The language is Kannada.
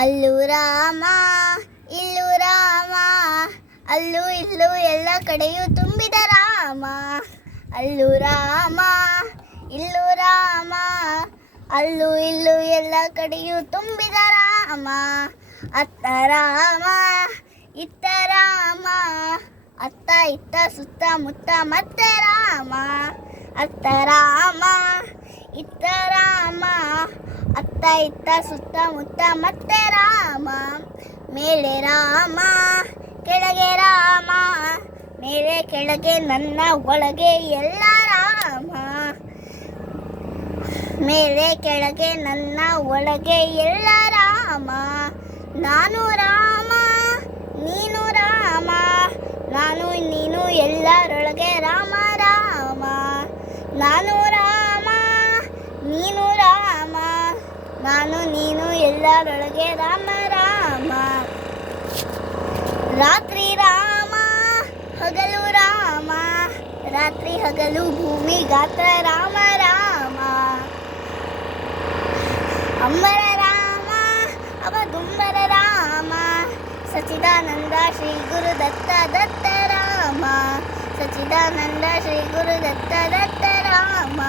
ಅಲ್ಲೂ ರಾಮ ಇಲ್ಲೂ ರಾಮ, ಅಲ್ಲೂ ಇಲ್ಲೂ ಎಲ್ಲ ಕಡೆಯೂ ತುಂಬಿದ ರಾಮ. ಅಲ್ಲೂ ರಾಮ ಇಲ್ಲೂ ರಾಮ, ಅಲ್ಲೂ ಇಲ್ಲೂ ಎಲ್ಲ ಕಡೆಯೂ ತುಂಬಿದ ರಾಮ. ಅತ್ತ ರಾಮ ಇತ್ತ ರಾಮ, ಅತ್ತ ಇತ್ತ ಸುತ್ತ ಮುತ್ತ ಮತ್ತೆ ರಾಮ. ಅತ್ತ ರಾಮ ಇತ್ತ ರಾಮ, ಅತ್ತ ಇತ್ತ ಸುತ್ತ ಮುತ್ತ ಮತ್ತೆ ರಾಮ. ಮೇಲೆ ರಾಮ ಕೆಳಗೆ ರಾಮ, ಮೇಲೆ ಕೆಳಗೆ ನನ್ನ ಒಳಗೆ ಎಲ್ಲ ರಾಮ. ಮೇಲೆ ಕೆಳಗೆ ನನ್ನ ಒಳಗೆ ಎಲ್ಲ ರಾಮ. ನಾನು ರಾಮ ನೀನು ರಾಮ, ನಾನು ನೀನು ಎಲ್ಲರೊಳಗೆ ರಾಮ ರಾಮ. ನಾನು ರಾಮ ನೀನು ರಾಮ, ನಾನು ನೀನು ಎಲ್ಲರೊಳಗೆ ರಾಮ ರಾಮ. ರಾತ್ರಿ ರಾಮ ಹಗಲು ರಾಮ, ರಾತ್ರಿ ಹಗಲು ಭೂಮಿ ಗಾತ್ರ ರಾಮ ರಾಮ. ಅಂಬರ ರಾಮ ಅವದುಂಬರ ರಾಮ, ಸಚ್ಚಿದಾನಂದ ಶ್ರೀ ಗುರು ದತ್ತ ದತ್ತ ರಾಮ. ಸಚ್ಚಿದಾನಂದ ಶ್ರೀ ಗುರು ದತ್ತ ದತ್ತ ರಾಮ.